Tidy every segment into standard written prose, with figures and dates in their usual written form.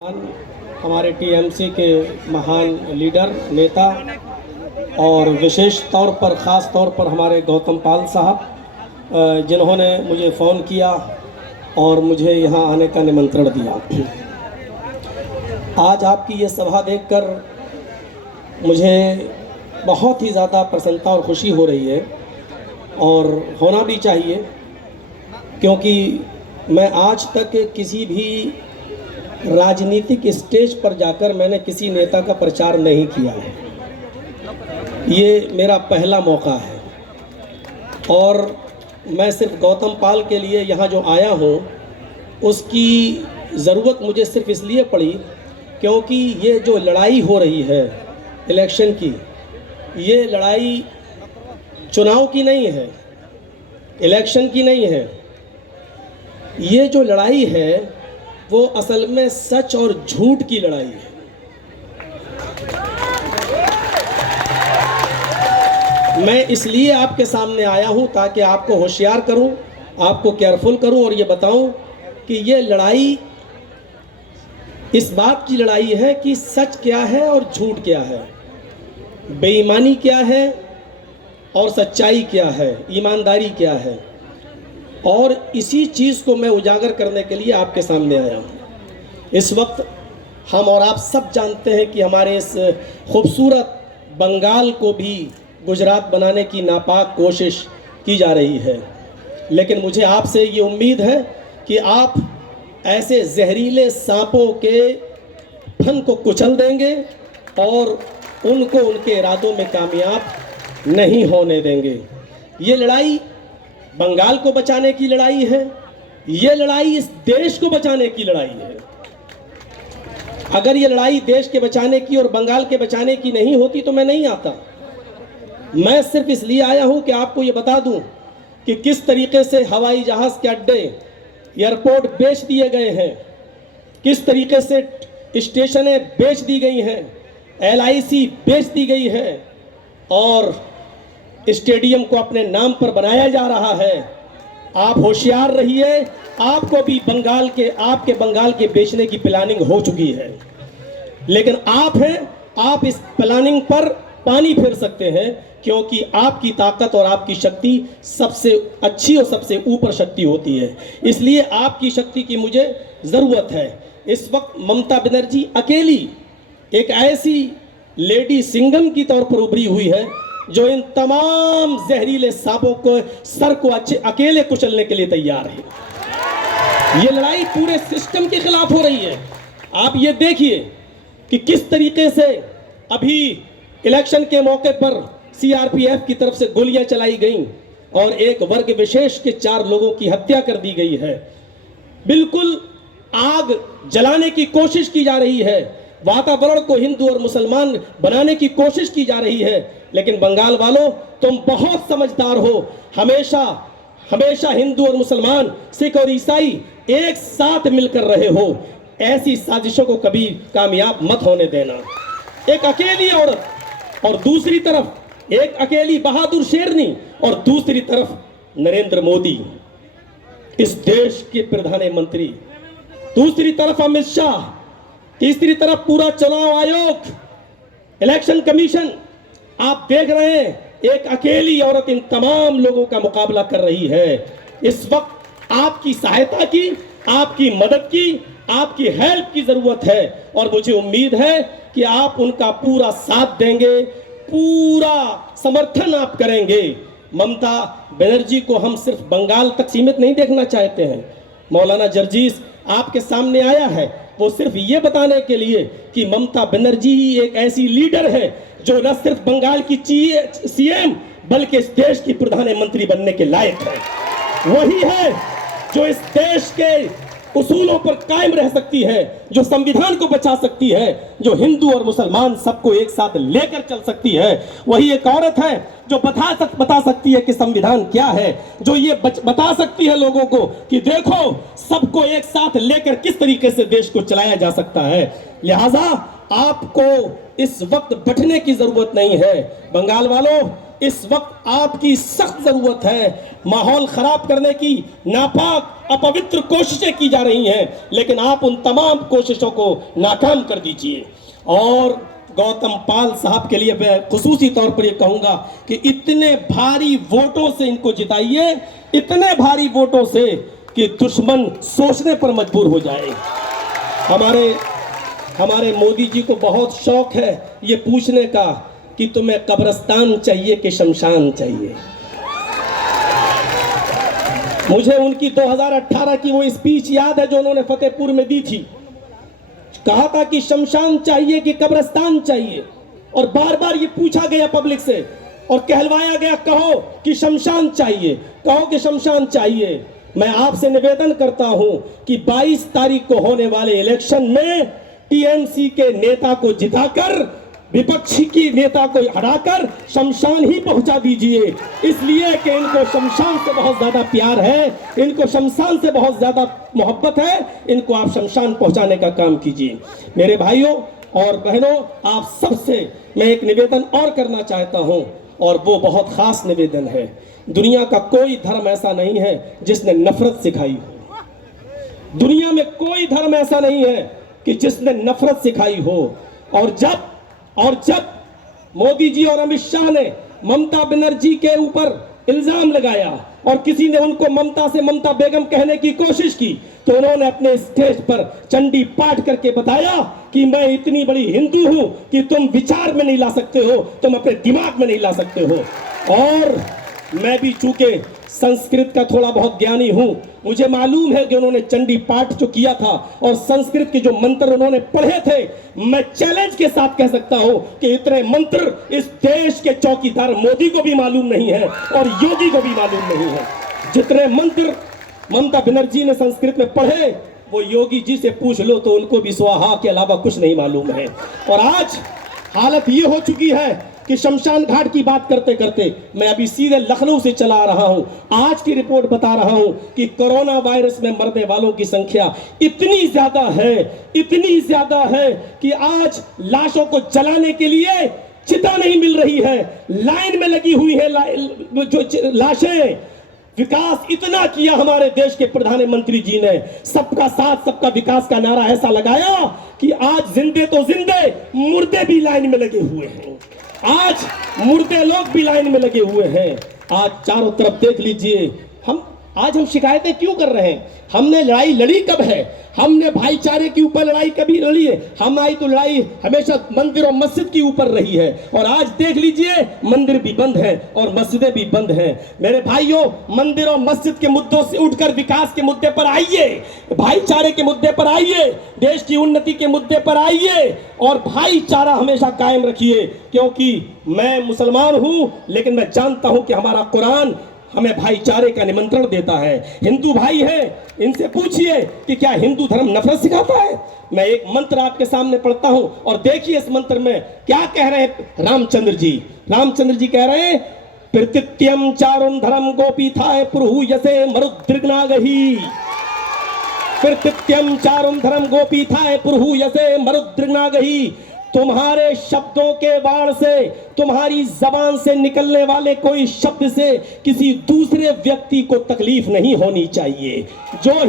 हमारे टीएमसी के महान लीडर नेता और विशेष तौर पर ख़ास तौर पर हमारे गौतम पाल साहब जिन्होंने मुझे फ़ोन किया और मुझे यहाँ आने का निमंत्रण दिया। आज आपकी ये सभा देखकर मुझे बहुत ही ज़्यादा प्रसन्नता और खुशी हो रही है और होना भी चाहिए, क्योंकि मैं आज तक किसी भी राजनीतिक स्टेज पर जाकर मैंने किसी नेता का प्रचार नहीं किया है। ये मेरा पहला मौका है और मैं सिर्फ गौतम पाल के लिए यहाँ जो आया हूँ उसकी ज़रूरत मुझे सिर्फ इसलिए पड़ी क्योंकि ये जो लड़ाई हो रही है इलेक्शन की, ये लड़ाई चुनाव की नहीं है, इलेक्शन की नहीं है। ये जो लड़ाई है वो असल में सच और झूठ की लड़ाई है। मैं इसलिए आपके सामने आया हूं ताकि आपको होशियार करूं, आपको केयरफुल करूं और ये बताऊं कि ये लड़ाई इस बात की लड़ाई है कि सच क्या है और झूठ क्या है, बेईमानी क्या है और सच्चाई क्या है, ईमानदारी क्या है। और इसी चीज़ को मैं उजागर करने के लिए आपके सामने आया हूँ। इस वक्त हम और आप सब जानते हैं कि हमारे इस खूबसूरत बंगाल को भी गुजरात बनाने की नापाक कोशिश की जा रही है, लेकिन मुझे आपसे ये उम्मीद है कि आप ऐसे जहरीले सांपों के फन को कुचल देंगे और उनको उनके इरादों में कामयाब नहीं होने देंगे। ये लड़ाई बंगाल को बचाने की लड़ाई है, ये लड़ाई इस देश को बचाने की लड़ाई है। अगर ये लड़ाई देश के बचाने की और बंगाल के बचाने की नहीं होती तो मैं नहीं आता। मैं सिर्फ इसलिए आया हूं कि आपको ये बता दूं कि किस तरीके से हवाई जहाज़ के अड्डे, एयरपोर्ट बेच दिए गए हैं, किस तरीके से स्टेशनें बेच दी गई हैं, LIC बेच दी गई है और स्टेडियम को अपने नाम पर बनाया जा रहा है। आप होशियार रहिए, आपको भी आपके बंगाल के बेचने की प्लानिंग हो चुकी है, लेकिन आप इस प्लानिंग पर पानी फेर सकते हैं, क्योंकि आपकी ताकत और आपकी शक्ति सबसे अच्छी और सबसे ऊपर शक्ति होती है। इसलिए आपकी शक्ति की मुझे ज़रूरत है। इस वक्त ममता बनर्जी अकेली एक ऐसी लेडी सिंघम की तौर पर उभरी हुई है जो इन तमाम जहरीले सांपों को सर को अकेले कुचलने के लिए तैयार है। ये लड़ाई पूरे सिस्टम के खिलाफ हो रही है। आप ये देखिए कि किस तरीके से अभी इलेक्शन के मौके पर CRPF की तरफ से गोलियां चलाई गईं और एक वर्ग विशेष के 4 लोगों की हत्या कर दी गई है। बिल्कुल आग जलाने की कोशिश की जा रही है, वातावरण को हिंदू और मुसलमान बनाने की कोशिश की जा रही है। लेकिन बंगाल वालों, तुम बहुत समझदार हो। हमेशा हिंदू और मुसलमान, सिख और ईसाई एक साथ मिलकर रहे हो। ऐसी साजिशों को कभी कामयाब मत होने देना। एक अकेली औरत और दूसरी तरफ एक अकेली बहादुर शेरनी और दूसरी तरफ नरेंद्र मोदी, इस देश के प्रधानमंत्री, दूसरी तरफ अमित शाह, तीसरी तरफ पूरा चुनाव आयोग, इलेक्शन कमीशन। आप देख रहे हैं एक अकेली औरत इन तमाम लोगों का मुकाबला कर रही है। इस वक्त आपकी सहायता की, आपकी मदद की, आपकी हेल्प की जरूरत है और मुझे उम्मीद है कि आप उनका पूरा साथ देंगे, पूरा समर्थन आप करेंगे। ममता बनर्जी को हम सिर्फ बंगाल तक सीमित नहीं देखना चाहते हैं। मौलाना जर्जीस आपके सामने आया है वो सिर्फ ये बताने के लिए कि ममता बनर्जी ही एक ऐसी लीडर है जो न सिर्फ बंगाल की CM बल्कि इस देश की प्रधानमंत्री बनने के लायक है। वही है जो इस देश के उसूलों पर कायम रह सकती है, जो संविधान को बचा सकती है, जो हिंदू और मुसलमान सबको एक साथ लेकर चल सकती है। वही एक औरत है जो बता सकती है कि संविधान क्या है, जो ये बता सकती है लोगों को कि देखो सबको एक साथ लेकर किस तरीके से देश को चलाया जा सकता है। लिहाजा आपको इस वक्त बैठने की जरूरत नहीं है। बंगाल वालों, इस वक्त आपकी सख्त जरूरत है। माहौल खराब करने की नापाक अपवित्र कोशिशें की जा रही हैं, लेकिन आप उन तमाम कोशिशों को नाकाम कर दीजिए। और गौतम पाल साहब के लिए मैं खुसूसी तौर पर यह कहूंगा कि इतने भारी वोटों से इनको जिताइए, इतने भारी वोटों से कि दुश्मन सोचने पर मजबूर हो जाए। हमारे मोदी जी को बहुत शौक है ये पूछने का कि तुम्हें कब्रिस्तान चाहिए कि शमशान चाहिए। मुझे उनकी 2018 की वो स्पीच याद है जो उन्होंने फतेहपुर में दी थी। कहा था कि शमशान चाहिए कि कब्रिस्तान चाहिए, और बार बार ये पूछा गया पब्लिक से और कहलवाया गया कहो कि शमशान चाहिए, कहो कि शमशान चाहिए। मैं आपसे निवेदन करता हूं कि 22 तारीख को होने वाले इलेक्शन में टीएमसी के नेता को जिताकर, विपक्षी की नेता को हराकर शमशान ही पहुंचा दीजिए, इसलिए कि इनको शमशान से बहुत ज्यादा प्यार है, इनको शमशान से बहुत ज्यादा मोहब्बत है। इनको आप शमशान पहुंचाने का काम कीजिए। मेरे भाइयों और बहनों, आप सबसे मैं एक निवेदन और करना चाहता हूं, और वो बहुत खास निवेदन है। दुनिया का कोई धर्म ऐसा नहीं है जिसने नफरत सिखाई हो। दुनिया में कोई धर्म ऐसा नहीं है कि जिसने नफरत सिखाई हो। और जब मोदी जी और अमित शाह ने ममता बनर्जी के ऊपर इल्जाम लगाया और किसी ने उनको ममता से ममता बेगम कहने की कोशिश की, तो उन्होंने अपने स्टेज पर चंडी पाठ करके बताया कि मैं इतनी बड़ी हिंदू हूं कि तुम विचार में नहीं ला सकते हो, तुम अपने दिमाग में नहीं ला सकते हो। और मैं भी चूंकि संस्कृत का थोड़ा बहुत ज्ञानी हूं, मुझे मालूम है कि उन्होंने चंडी पाठ जो किया था और संस्कृत के जो मंत्र उन्होंने पढ़े थे, मैं चैलेंज के साथ कह सकता हूं कि इतने मंत्र इस देश के चौकीदार मोदी को भी मालूम नहीं है और योगी को भी मालूम नहीं है। जितने मंत्र ममता बनर्जी ने संस्कृत में पढ़े, वो योगी जी से पूछ लो तो उनको भी स्वाहा के अलावा कुछ नहीं मालूम है। और आज हालत ये हो चुकी है कि शमशान घाट की बात करते करते मैं अभी सीधे लखनऊ से चला रहा हूं। आज की रिपोर्ट बता रहा हूं कि कोरोना वायरस में मरने वालों की संख्या इतनी ज्यादा है कि आज लाशों को जलाने के लिए चिता नहीं मिल रही है, लाइन में लगी हुई है जो लाशें। विकास इतना किया हमारे देश के प्रधानमंत्री जी ने, सबका साथ सबका विकास का नारा ऐसा लगाया कि आज जिंदे तो जिंदे, मुर्दे भी लाइन में लगे हुए हैं। आज मुर्दे लोग भी लाइन में लगे हुए हैं। आज चारों तरफ देख लीजिए, हम शिकायतें क्यों कर रहे हैं? हमने लड़ाई लड़ी कब है? हमने भाईचारे के ऊपर लड़ाई कभी लड़ी है? हमारी तो लड़ाई हमेशा मंदिर और मस्जिद के ऊपर रही है, और आज देख लीजिए मंदिर भी बंद है और मस्जिदें भी बंद हैं। मेरे भाइयों, मंदिर और मस्जिद के मुद्दों से उठकर विकास के मुद्दे पर आइए, भाईचारे के मुद्दे पर आइए, देश की उन्नति के मुद्दे पर आइए और भाईचारा हमेशा कायम रखिए। क्योंकि मैं मुसलमान हूं, लेकिन मैं जानता हूं कि हमारा कुरान हमें भाईचारे का निमंत्रण देता है। हिंदू भाई है, इनसे पूछिए कि क्या हिंदू धर्म नफरत सिखाता है? मैं एक मंत्र आपके सामने पढ़ता हूं और देखिए इस मंत्र में क्या कह रहे हैं रामचंद्र जी। रामचंद्र जी कह रहे हैं, प्रत्यत्यम चारुण धर्म गोपीथाय पुरहु यसे मरुद्रिग्नागही। प्रत्यत्यम चारुण धर्म गोपीथाय पुरहु यसे मरुद्रिग्नागही। तुम्हारे शब्दों के बाण से, तुम्हारी जबान से निकलने वाले कोई शब्द से किसी दूसरे व्यक्ति को तकलीफ नहीं होनी चाहिए। जो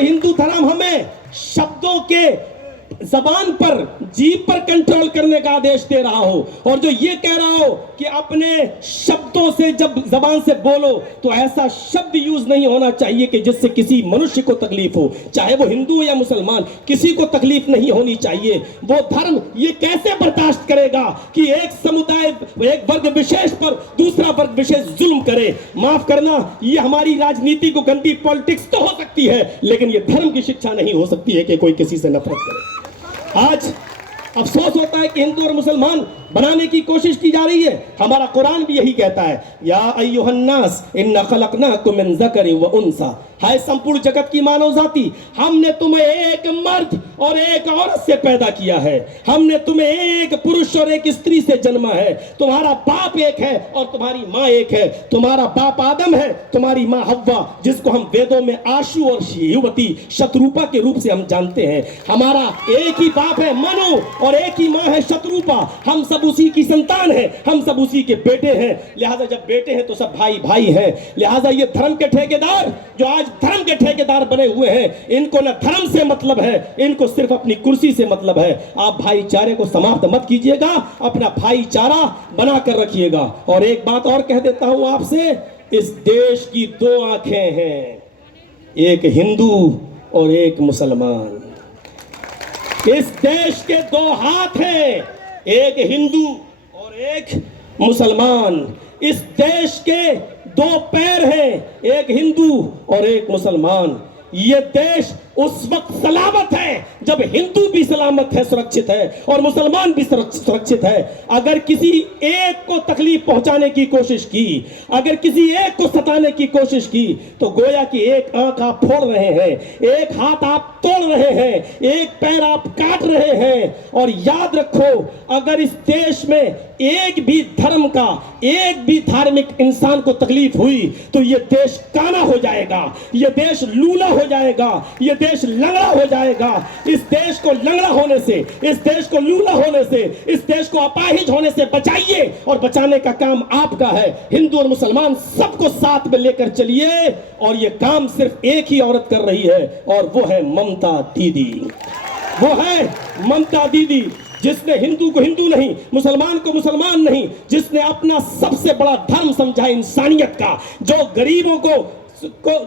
हिंदू धर्म हमें शब्दों के जबान पर, जीभ पर कंट्रोल करने का आदेश दे रहा हो, और जो ये कह रहा हो कि अपने शब्दों से जब जबान से बोलो तो ऐसा शब्द यूज नहीं होना चाहिए कि जिससे किसी मनुष्य को तकलीफ हो, चाहे वो हिंदू या मुसलमान, किसी को तकलीफ नहीं होनी चाहिए। वो धर्म ये कैसे बर्दाश्त करेगा कि एक समुदाय, एक वर्ग विशेष पर दूसरा वर्ग विशेष जुल्म करे? माफ करना, ये हमारी राजनीति को गंदी पॉलिटिक्स तो हो सकती है, लेकिन ये धर्म की शिक्षा नहीं हो सकती है कि कोई किसी से नफरत करे। आज अफसोस होता है कि हिंदू और मुसलमान बनाने की कोशिश की जा रही है। हमारा कुरान भी यही कहता है, या अय्युहन्नास इन्ना खलकनाकुम मिन ज़करिन व उन्सा। हाय संपूर्ण जगत की मानव जाति, हमने तुम्हें एक मर्द और एक औरत से पैदा किया है। हमने तुम्हें एक पुरुष और एक स्त्री से जन्मा है। तुम्हारा बाप एक है और तुम्हारी माँ एक है। तुम्हारा बाप आदम है, तुम्हारी माँ हव्वा, जिसको हम वेदों में आशु और युवती शत्रुपा के रूप से हम जानते हैं। हमारा एक ही बाप है मनु और एक ही माँ है शत्रुपा। हम सब उसी की संतान है, हम सब उसी के बेटे हैं। लिहाजा जब बेटे हैं तो सब भाई भाई हैं। लिहाजा ये धर्म के ठेकेदार जो आज धर्म के ठेकेदार बने हुए हैं, इनको न धर्म से मतलब है, इनको सिर्फ अपनी कुर्सी से मतलब है। आप भाईचारे को समाप्त मत कीजिएगा, अपना भाईचारा बना कर रखिएगा। और एक बात और कह देता हूं आपसे, इस देश की दो आंखें हैं, एक हिंदू और एक मुसलमान। इस देश के दो हाथ हैं, एक हिंदू और एक मुसलमान। इस देश के दो पैर हैं, एक हिंदू और एक मुसलमान। ये देश उस वक्त सलामत है जब हिंदू भी सलामत है, सुरक्षित है, और मुसलमान भी सुरक्षित है। अगर किसी एक को तकलीफ पहुंचाने की कोशिश की, अगर किसी एक को सताने की कोशिश की, तो गोया कि एक आंख आप फोड़ रहे हैं, एक हाथ आप तोड़ रहे हैं, एक पैर आप काट रहे हैं। और याद रखो, अगर इस देश में एक भी धर्म का, एक भी धार्मिक इंसान को तकलीफ हुई तो यह देश काना हो जाएगा, यह देश लूला हो जाएगा, यह देश लंगड़ा हो जाएगा। इस देश को लंगड़ा होने से, इस देश को लूला होने से, इस देश को अपाहिज होने से बचाइए, और बचाने का काम आपका है। हिंदू और मुसलमान सबको साथ में लेकर चलिए, और यह काम सिर्फ एक ही औरत कर रही है, और वो है ममता दीदी। वो है ममता दीदी, जिसने हिंदू को हिंदू नहीं, मुसलमान को मुसलमान नहीं, जिसने अपना सबसे बड़ा धर्म समझा इंसानियत का, जो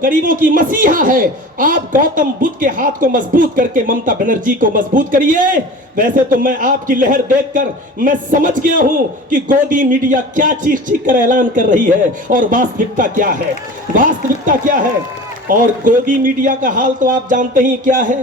गरीबों की मसीहा है। आप गौतम बुद्ध के हाथ को मजबूत करके ममता बनर्जी को मजबूत करिए। वैसे तो मैं आपकी लहर देखकर मैं समझ गया हूं कि गोदी मीडिया क्या चीख चीख कर ऐलान कर रही है और वास्तविकता क्या है, वास्तविकता क्या है। और गोदी मीडिया का हाल तो आप जानते ही क्या है।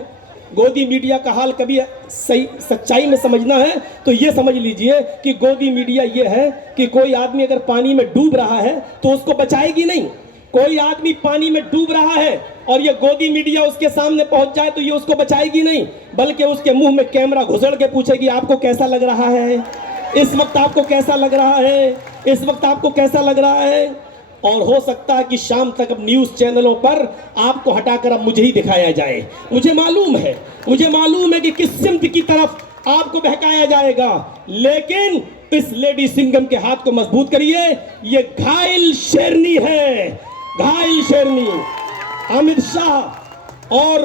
गोदी मीडिया का हाल कभी सही सच्चाई में समझना है तो ये समझ लीजिए कि गोदी मीडिया ये है कि कोई आदमी अगर पानी में डूब रहा है तो उसको बचाएगी नहीं। कोई आदमी पानी में डूब रहा है और ये गोदी मीडिया उसके सामने पहुंच जाए तो ये उसको बचाएगी नहीं, बल्कि उसके मुंह में कैमरा घुसड़ के पूछेगी आपको कैसा लग रहा है, इस वक्त आपको कैसा लग रहा है, इस वक्त आपको कैसा लग रहा है। और हो सकता है कि शाम तक अब न्यूज़ चैनलों पर आपको हटाकर अब मुझे ही दिखाया जाए। मुझे मालूम है कि किस सिमत की तरफ आपको बहकाया जाएगा, लेकिन इस लेडी सिंघम के हाथ को मजबूत करिए। ये घायल शेरनी है, घायल शेरनी। अमित शाह और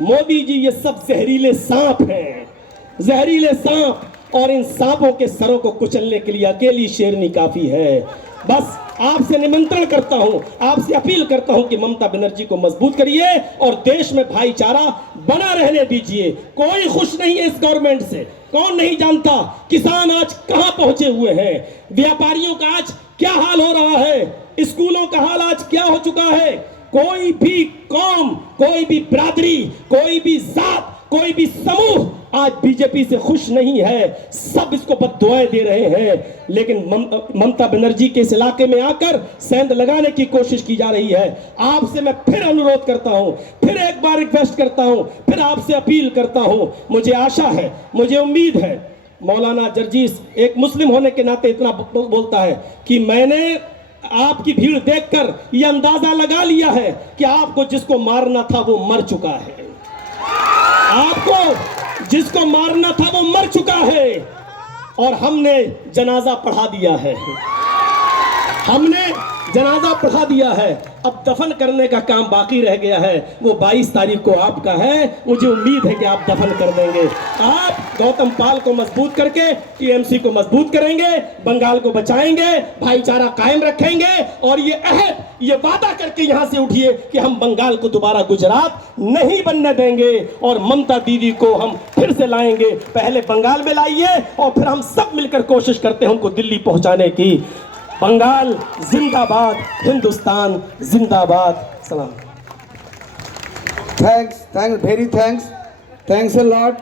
मोदी जी ये सब जहरीले सांप हैं, जहरीले सांप, और इन सांपों के सरों को कुचलने के लिए अकेली शेरनी काफी है। बस आपसे निमंत्रण करता हूं, आपसे अपील करता हूं कि ममता बनर्जी को मजबूत करिए और देश में भाईचारा बना रहने दीजिए। कोई खुश नहीं है इस गवर्नमेंट से, कौन नहीं जानता किसान आज कहां पहुंचे हुए हैं, व्यापारियों का आज क्या हाल हो रहा है, स्कूलों का हाल आज क्या हो चुका है। कोई भी कौम, कोई भी बिरादरी, कोई भी जात, कोई भी समूह आज बीजेपी से खुश नहीं है, सब इसको बद्दुआएं दे रहे हैं। लेकिन ममता बनर्जी के इस इलाके में आकर सेंध लगाने की कोशिश की जा रही है। आपसे मैं फिर अनुरोध करता हूं, फिर एक बार रिक्वेस्ट करता हूं, फिर आपसे अपील करता हूं। मुझे आशा है, मुझे उम्मीद है, मौलाना जर्जीस एक मुस्लिम होने के नाते इतना बोलता है कि मैंने आपकी भीड़ देखकर यह अंदाजा लगा लिया है कि आपको जिसको मारना था वो मर चुका है, आपको जिसको मारना था वो मर चुका है, और हमने जनाजा पढ़ा दिया है, हमने जनाजा पढ़ा दिया है। अब दफन करने का काम बाकी रह गया है, वो 22 तारीख को आपका है। मुझे उम्मीद है कि आप दफन कर देंगे। आप गौतम पाल को मजबूत करके टीएमसी को मजबूत करेंगे, बंगाल को बचाएंगे, भाईचारा कायम रखेंगे, और ये अहद, ये वादा करके यहां से उठिए कि हम बंगाल को दोबारा गुजरात नहीं बनने देंगे, और ममता दीदी को हम फिर से लाएंगे। पहले बंगाल में लाइए और फिर हम सब मिलकर कोशिश करते हैं उनको दिल्ली पहुंचाने की। बंगाल जिंदाबाद, हिंदुस्तान जिंदाबाद। सलाम। Thanks, very thanks, thanks a lot.